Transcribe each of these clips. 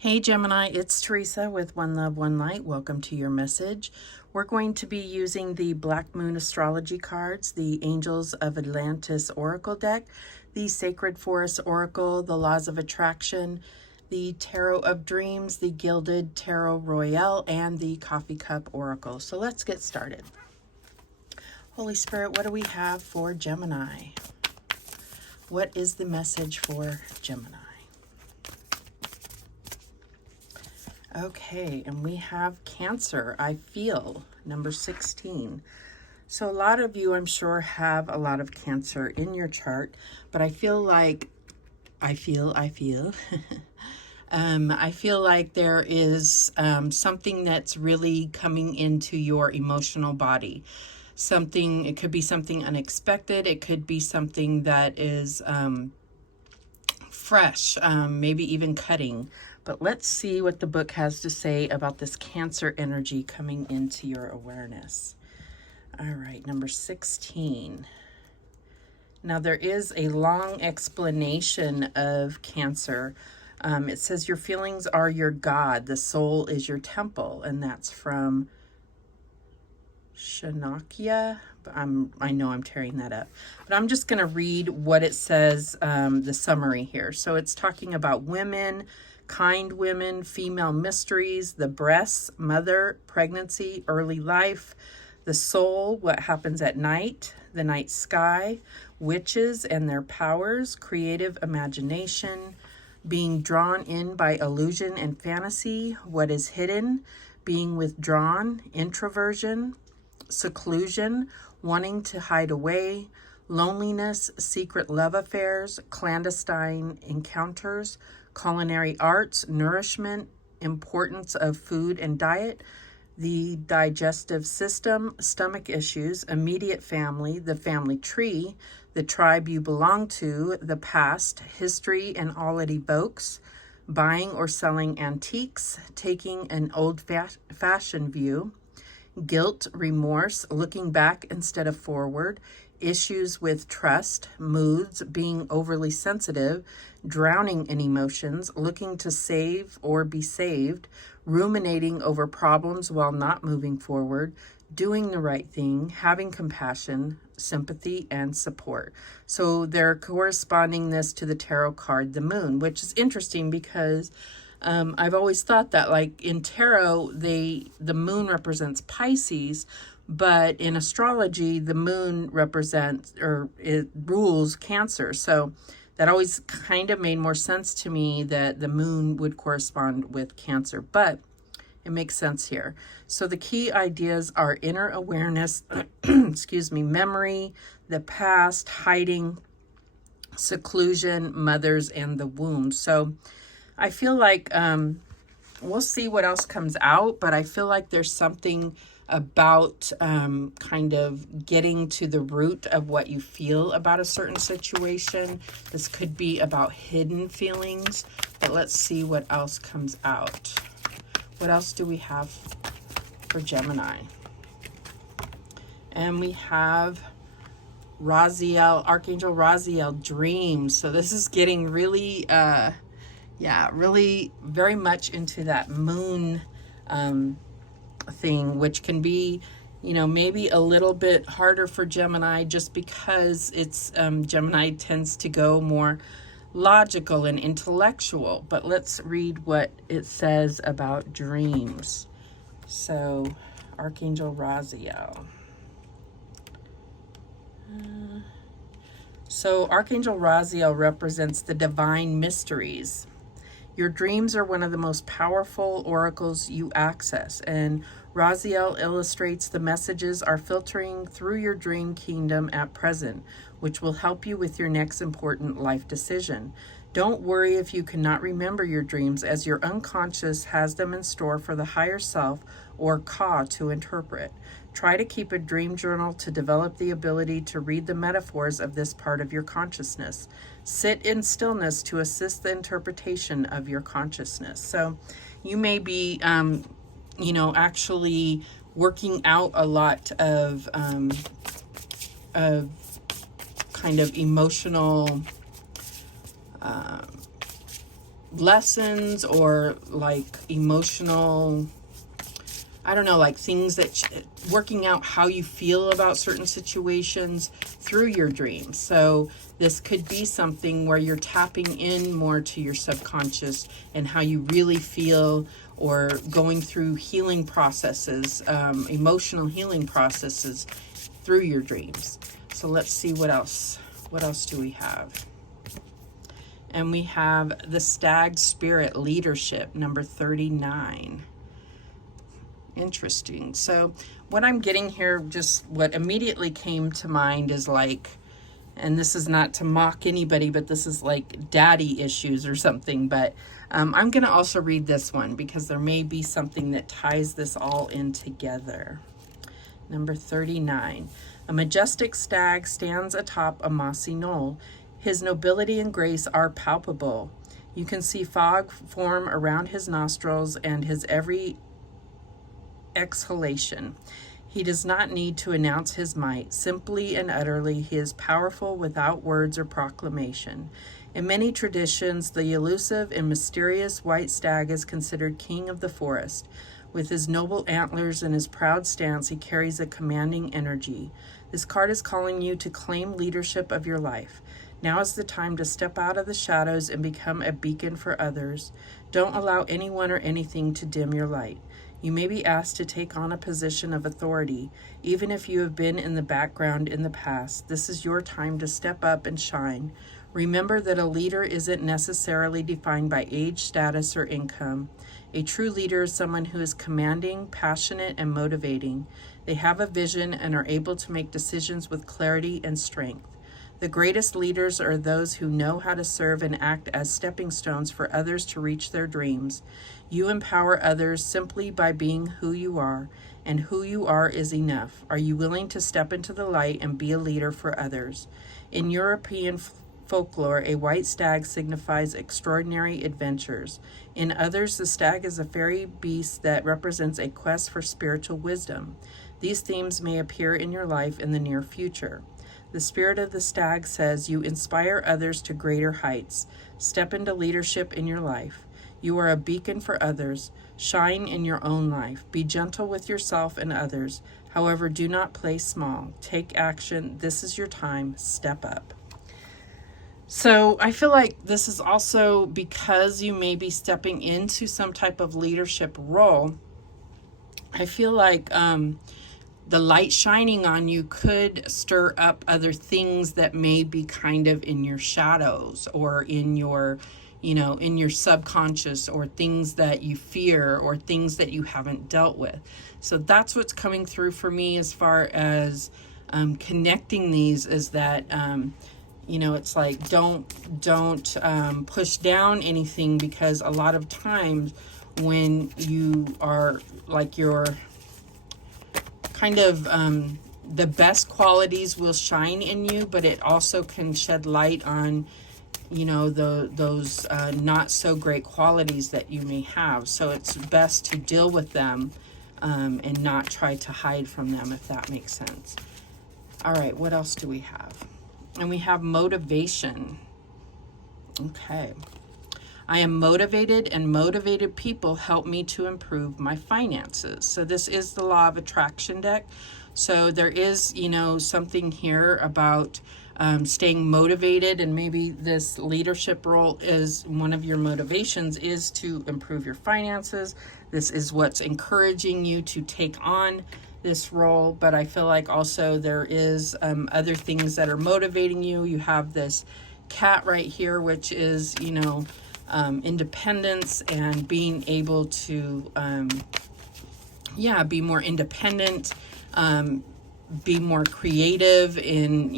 Hey Gemini, it's Teresa with One Love, One Light. Welcome to your message. We're going to be using the Black Moon Astrology cards, the Angels of Atlantis Oracle deck, the Sacred Forest Oracle, the Laws of Attraction, the Tarot of Dreams, the Gilded Tarot Royale, and the Coffee Cup Oracle. So let's get started. Holy Spirit, what do we have for Gemini? What is the message for Gemini? Okay, and we have Cancer, I feel, number 16. So a lot of you, I'm sure, have a lot of Cancer in your chart, but I feel like, I feel like there is something that's really coming into your emotional body. Something, it could be something unexpected. It could be something that is fresh, maybe even cutting. But let's see what the book has to say about this Cancer energy coming into your awareness. All right, number 16. Now, there is a long explanation of Cancer. It says your feelings are your God. The soul is your temple. And that's from Shanakya. I know I'm tearing that up. But I'm just going to read what it says, the summary here. So it's talking about women, kind women, female mysteries, the breasts, mother, pregnancy, early life, the soul, what happens at night, the night sky, witches and their powers, creative imagination, being drawn in by illusion and fantasy, what is hidden, being withdrawn, introversion, seclusion, wanting to hide away, loneliness, secret love affairs, clandestine encounters, culinary arts, nourishment, importance of food and diet, the digestive system, stomach issues, immediate family, the family tree, the tribe you belong to, the past, history and all it evokes, buying or selling antiques, taking an old-fashioned view, guilt, remorse, looking back instead of forward, issues with trust, moods, being overly sensitive, drowning in emotions, looking to save or be saved, ruminating over problems while not moving forward, doing the right thing, having compassion, sympathy, and support. So they're corresponding this to the tarot card, the moon, which is interesting because I've always thought that, like in tarot, the moon represents Pisces, but in astrology, the moon represents, or it rules Cancer. So that always kind of made more sense to me that the moon would correspond with Cancer, but it makes sense here. So the key ideas are inner awareness, excuse me, memory, the past, hiding, seclusion, mothers, and the womb. So I feel like we'll see what else comes out, but I feel like there's something about kind of getting to the root of what you feel about a certain situation. This could be about hidden feelings, but let's see what else comes out. What else do we have for Gemini? And we have Raziel, Archangel Raziel, dreams. So this is getting really really very much into that moon thing, which can be, maybe a little bit harder for Gemini just because it's Gemini tends to go more logical and intellectual. But let's read what it says about dreams. So Archangel Raziel. So Archangel Raziel represents the divine mysteries. Your dreams are one of the most powerful oracles you access, and Raziel illustrates the messages are filtering through your dream kingdom at present, which will help you with your next important life decision. Don't worry if you cannot remember your dreams, as your unconscious has them in store for the higher self or Ka to interpret. Try to keep a dream journal to develop the ability to read the metaphors of this part of your consciousness. Sit in stillness to assist the interpretation of your consciousness. So you may be, actually working out a lot of kind of emotional lessons or like emotional, I don't know, like things that, working out how you feel about certain situations through your dreams. So this could be something where you're tapping in more to your subconscious and how you really feel, or going through healing processes, emotional healing processes through your dreams. So let's see what else. What else do we have? And we have the Stag Spirit Leadership, number 39. Interesting. So what I'm getting here, just what immediately came to mind is like, and this is not to mock anybody, but this is like daddy issues or something. But I'm going to also read this one because there may be something that ties this all in together. Number 39. A majestic stag stands atop a mossy knoll. His nobility and grace are palpable. You can see fog form around his nostrils and his every exhalation. He does not need to announce his might. Simply and utterly, he is powerful without words or proclamation. In many traditions, the elusive and mysterious white stag is considered king of the forest. With his noble antlers and his proud stance, he carries a commanding energy. This card is calling you to claim leadership of your life. Now is the time to step out of the shadows and become a beacon for others. Don't allow anyone or anything to dim your light. You may be asked to take on a position of authority, even if you have been in the background in the past. This is your time to step up and shine. Remember that a leader isn't necessarily defined by age, status, or income. A true leader is someone who is commanding, passionate, and motivating. They have a vision and are able to make decisions with clarity and strength. The greatest leaders are those who know how to serve and act as stepping stones for others to reach their dreams. You empower others simply by being who you are, and who you are is enough. Are you willing to step into the light and be a leader for others? In European folklore, a white stag signifies extraordinary adventures. In others, the stag is a fairy beast that represents a quest for spiritual wisdom. These themes may appear in your life in the near future. The spirit of the stag says you inspire others to greater heights. Step into leadership in your life. You are a beacon for others. Shine in your own life. Be gentle with yourself and others. However, do not play small. Take action. This is your time. Step up. So I feel like this is also because you may be stepping into some type of leadership role. I feel like the light shining on you could stir up other things that may be kind of in your shadows, or in your, in your subconscious, or things that you fear, or things that you haven't dealt with. So that's what's coming through for me as far as connecting these, is that, it's like, don't push down anything, because a lot of times when you are like, you're kind of the best qualities will shine in you, but it also can shed light on those not so great qualities that you may have. So it's best to deal with them and not try to hide from them, if that makes sense. All right, what else do we have? And we have motivation. Okay. I am motivated, and motivated people help me to improve my finances. So this is the Law of Attraction deck. So there is, something here about staying motivated, and maybe this leadership role is one of your motivations, is to improve your finances. This is what's encouraging you to take on this role. But I feel like also there is other things that are motivating you. You have this cat right here, which is, independence and being able to, be more independent, be more creative in,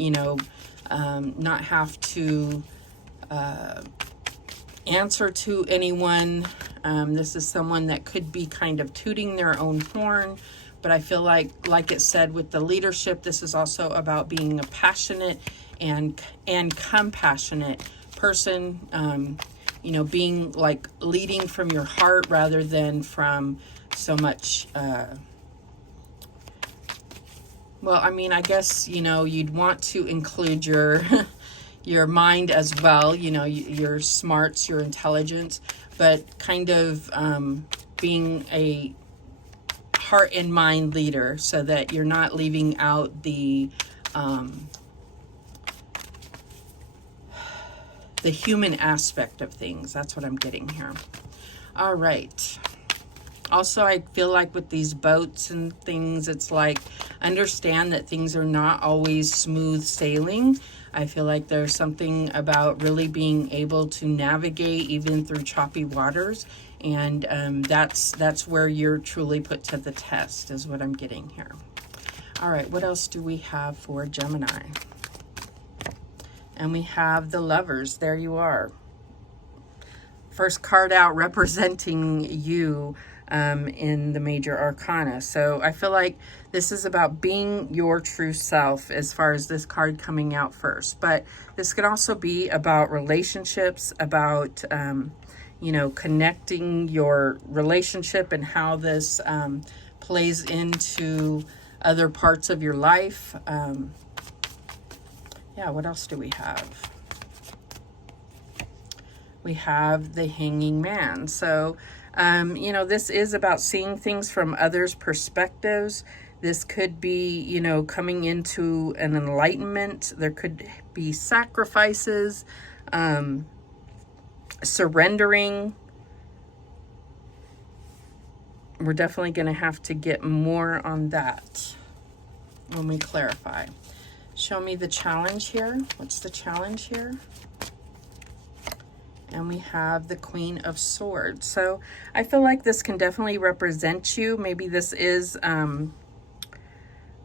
not have to answer to anyone. This is someone that could be kind of tooting their own horn, but I feel like it said with the leadership, this is also about being a passionate and compassionate person, being like leading from your heart rather than from so much, I guess, you'd want to include your, your mind as well, you know, your smarts, your intelligence, but kind of being a heart and mind leader so that you're not leaving out the human aspect of things. That's what I'm getting here. All right. Also, I feel like with these boats and things, it's like, understand that things are not always smooth sailing. I feel like there's something about really being able to navigate even through choppy waters. And that's where you're truly put to the test, is what I'm getting here. All right, what else do we have for Gemini? And we have the Lovers. There you are. First card out representing you in the major arcana. So I feel like this is about being your true self as far as this card coming out first. But this could also be about relationships, about, you know, connecting your relationship and how this plays into other parts of your life. Yeah, what else do we have? We have the Hanging Man. So, you know, this is about seeing things from others' perspectives. This could be, you know, coming into an enlightenment. There could be sacrifices, surrendering. We're definitely going to have to get more on that when we clarify. Show me the challenge here. What's the challenge here? And we have the Queen of Swords. So I feel like this can definitely represent you. Maybe this is,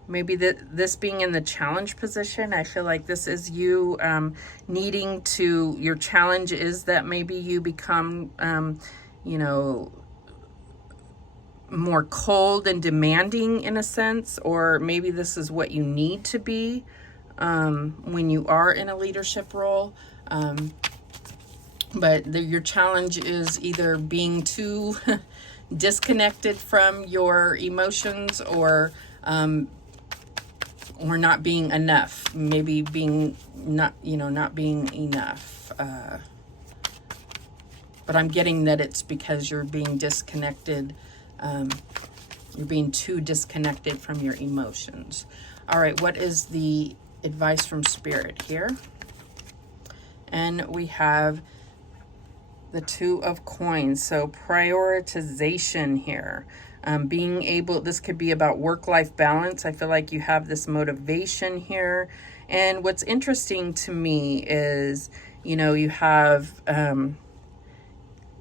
this being in the challenge position. I feel like this is you needing to, your challenge is that maybe you become, you know, more cold and demanding in a sense, or maybe this is what you need to be when you are in a leadership role. But your challenge is either being too disconnected from your emotions, or not being enough. Maybe being not, you know, not being enough. But I'm getting that it's because you're being disconnected. You're being too disconnected from your emotions. All right, what is the advice from Spirit here? And we have the Two of Coins. So prioritization here. Being able, this could be about work-life balance. I feel like you have this motivation here. And what's interesting to me is, you know, you have,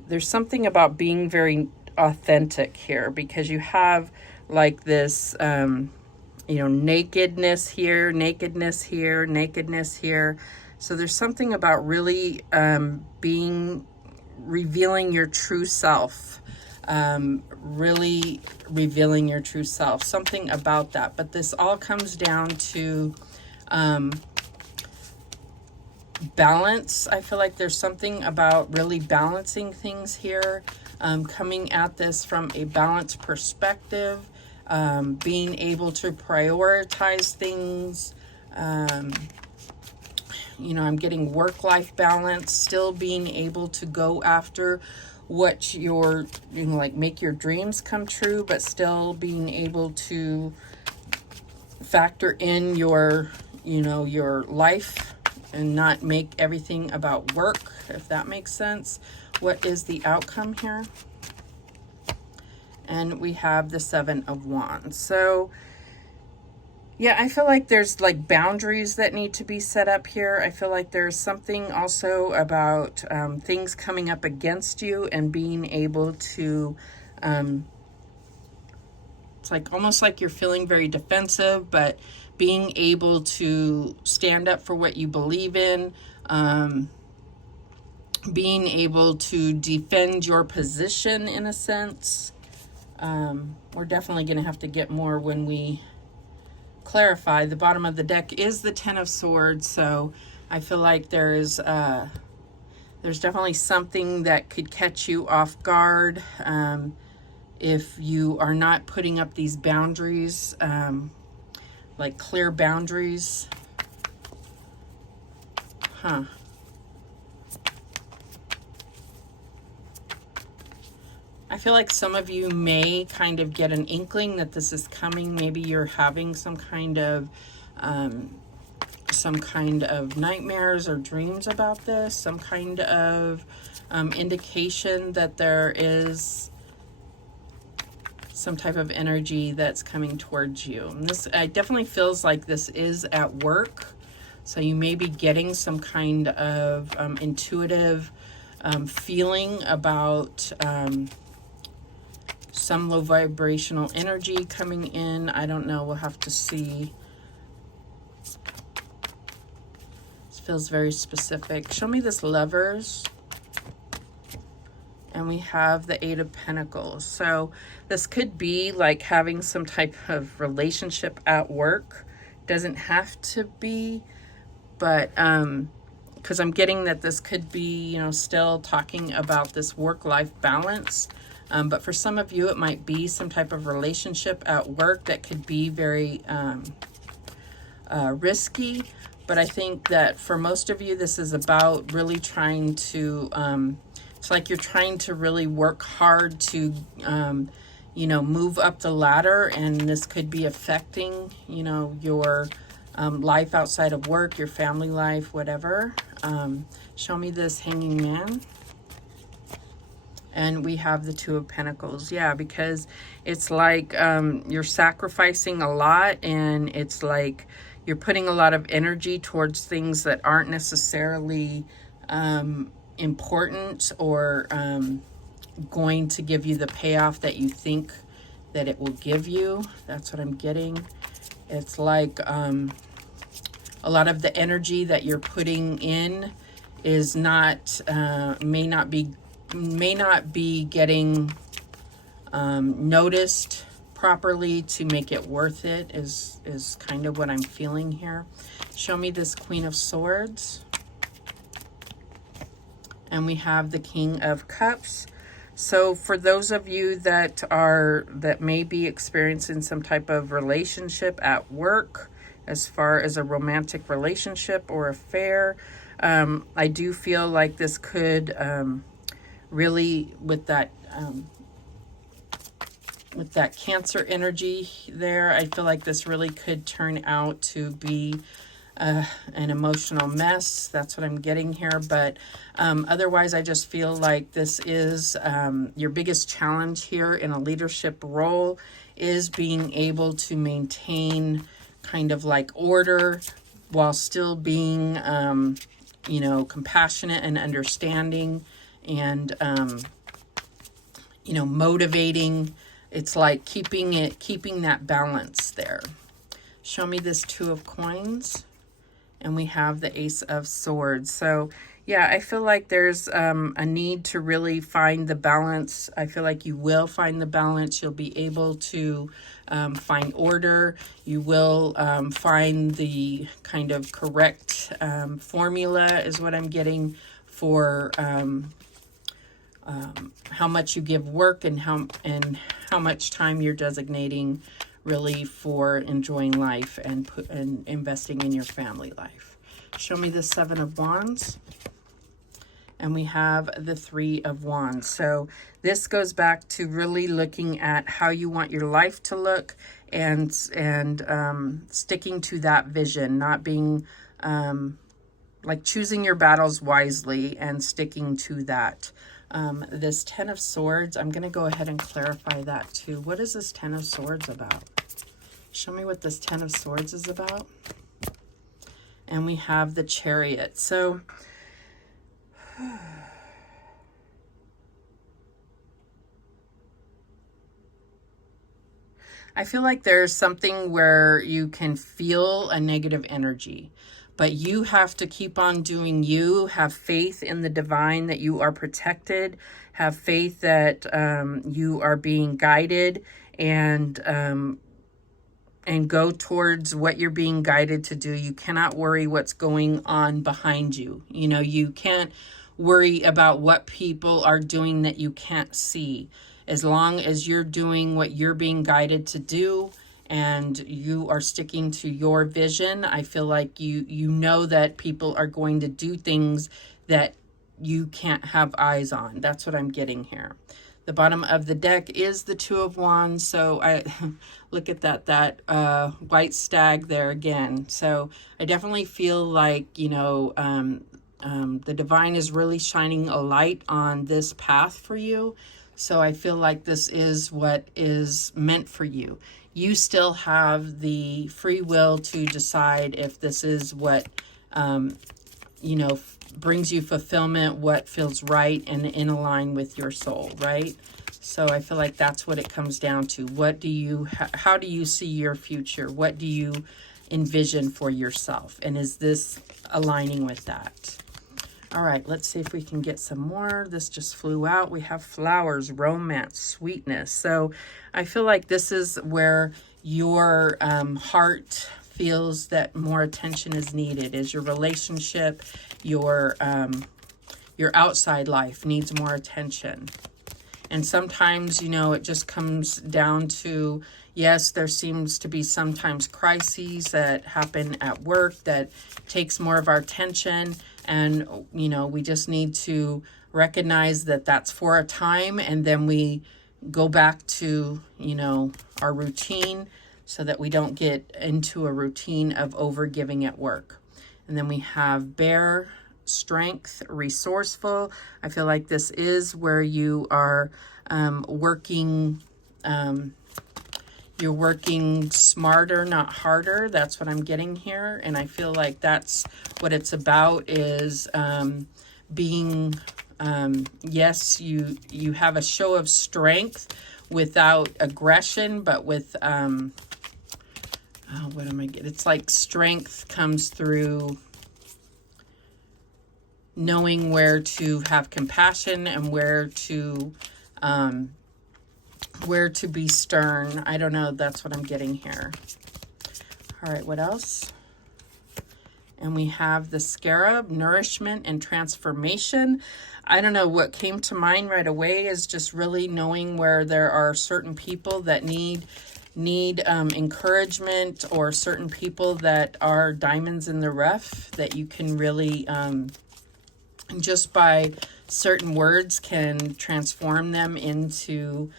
there's something about being very authentic here, because you have like this, you know, nakedness here, nakedness here, nakedness here. So there's something about really revealing your true self, really revealing your true self, something about that. But this all comes down to balance. I feel like there's something about really balancing things here, coming at this from a balanced perspective, being able to prioritize things. You know, I'm getting work-life balance, still being able to go after what your, you know, like make your dreams come true, but still being able to factor in your, you know, your life and not make everything about work, if that makes sense. What is the outcome here? And we have the Seven of Wands. So yeah, I feel like there's like boundaries that need to be set up here. I feel like there's something also about things coming up against you and being able to, it's like almost like you're feeling very defensive, but being able to stand up for what you believe in, being able to defend your position in a sense. We're definitely going to have to get more when we clarify. The bottom of the deck is the Ten of Swords, so I feel like there's definitely something that could catch you off guard if you are not putting up these boundaries, like clear boundaries. Huh. I feel like some of you may kind of get an inkling that this is coming. Maybe you're having some kind of nightmares or dreams about this, some kind of indication that there is some type of energy that's coming towards you. And this, it definitely feels like this is at work. So you may be getting some kind of intuitive feeling about some low vibrational energy coming in. I don't know. We'll have to see. This feels very specific. Show me this Lovers. And we have the Eight of Pentacles. So this could be like having some type of relationship at work. Doesn't have to be, but because I'm getting that this could be, you know, still talking about this work-life balance. But for some of you, it might be some type of relationship at work that could be very risky. But I think that for most of you, this is about really trying to, it's like you're trying to really work hard to, you know, move up the ladder. And this could be affecting, you know, your life outside of work, your family life, whatever. Show me this Hanging Man. And we have the Two of Pentacles. Yeah, because it's like you're sacrificing a lot, and it's like you're putting a lot of energy towards things that aren't necessarily important or going to give you the payoff that you think that it will give you. That's what I'm getting. It's like a lot of the energy that you're putting in is not, may not be getting noticed properly to make it worth it, is kind of what I'm feeling here. Show me this Queen of Swords. And we have the King of Cups. So for those of you that may be experiencing some type of relationship at work, as far as a romantic relationship or affair, I do feel like this could really, with that Cancer energy there, I feel like this really could turn out to be an emotional mess. That's what I'm getting here. But otherwise, I just feel like this is your biggest challenge here in a leadership role, is being able to maintain kind of like order while still being, you know, compassionate and understanding, and you know, motivating. It's like keeping that balance there. Show me this Two of Coins. And we have the Ace of Swords. So yeah, I feel like there's a need to really find the balance. I feel like you will find the balance. You'll be able to find order. You will find the kind of correct formula, is what I'm getting, for how much you give work and how much time you're designating really for enjoying life and investing in your family life. Show me the Seven of Wands. And we have the Three of Wands. So this goes back to really looking at how you want your life to look, and sticking to that vision, not being like choosing your battles wisely and sticking to that. This Ten of Swords, I'm going to go ahead and clarify that too. What is this Ten of Swords about? Show me what this Ten of Swords is about. And we have the Chariot. So I feel like there's something where you can feel a negative energy, but you have to keep on doing you. Have faith in the divine, that you are protected. Have faith that you are being guided, and go towards what you're being guided to do. You cannot worry what's going on behind you. You know, you can't worry about what people are doing that you can't see. As long as you're doing what you're being guided to do, and you are sticking to your vision. I feel like you know that people are going to do things that you can't have eyes on. That's what I'm getting here. The bottom of the deck is the Two of Wands. So I look at that white stag there again. So I definitely feel like, you know, the divine is really shining a light on this path for you. So I feel like this is what is meant for you. You still have the free will to decide if this is what, you know, brings you fulfillment, what feels right and in line with your soul, right? So I feel like that's what it comes down to. What do you, how do you see your future? What do you envision for yourself? And is this aligning with that? All right, let's see if we can get some more. This just flew out. We have flowers, romance, sweetness. So I feel like this is where your heart feels that more attention is needed. Is your relationship, your outside life needs more attention. And sometimes, you know, it just comes down to, yes, there seems to be sometimes crises that happen at work that takes more of our attention. And, you know, we just need to recognize that that's for a time. And then we go back to, you know, our routine so that we don't get into a routine of overgiving at work. And then we have bear, strength, resourceful. I feel like this is where you are working, you're working smarter, not harder. That's what I'm getting here. And I feel like that's what it's about, is being, yes, you have a show of strength without aggression, but with, what am I getting? It's like strength comes through knowing where to have compassion and where to be stern. I don't know. That's what I'm getting here. All right, what else? And we have the scarab, nourishment and transformation. I don't know, what came to mind right away is just really knowing where there are certain people that need encouragement, or certain people that are diamonds in the rough that you can really, just by certain words, can transform them into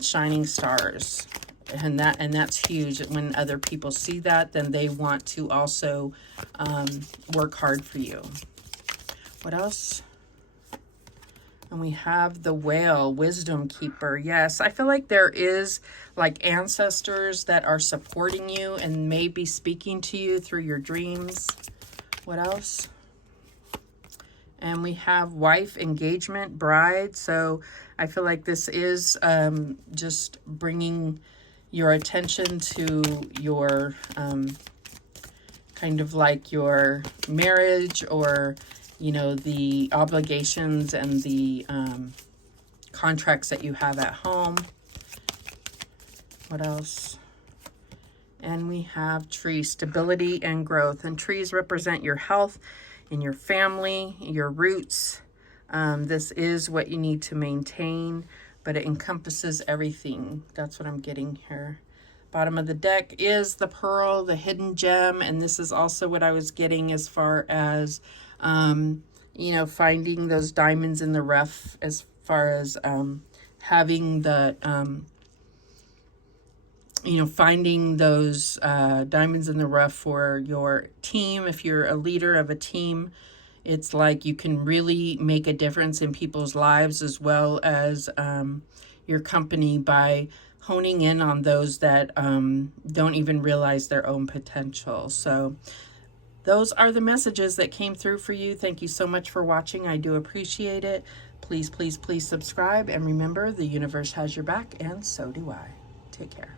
shining stars. And that's huge. When other people see that, then they want to also work hard for you. What else? And we have the whale, wisdom keeper. Yes, I feel like there is like ancestors that are supporting you and maybe speaking to you through your dreams. What else? And we have wife, engagement, bride. So I feel like this is just bringing your attention to your kind of like your marriage, or, you know, the obligations and the contracts that you have at home. What else? And we have tree, stability and growth. And trees represent your health and your family, your roots. This is what you need to maintain, but it encompasses everything. That's what I'm getting here. Bottom of the deck is the pearl, the hidden gem. And this is also what I was getting as far as, you know, finding those diamonds in the rough, as far as having the, you know, finding those diamonds in the rough for your team. If you're a leader of a team, it's like you can really make a difference in people's lives, as well as your company, by honing in on those that don't even realize their own potential. So those are the messages that came through for you. Thank you so much for watching. I do appreciate it. Please, please, please subscribe. And remember, the universe has your back, and so do I. Take care.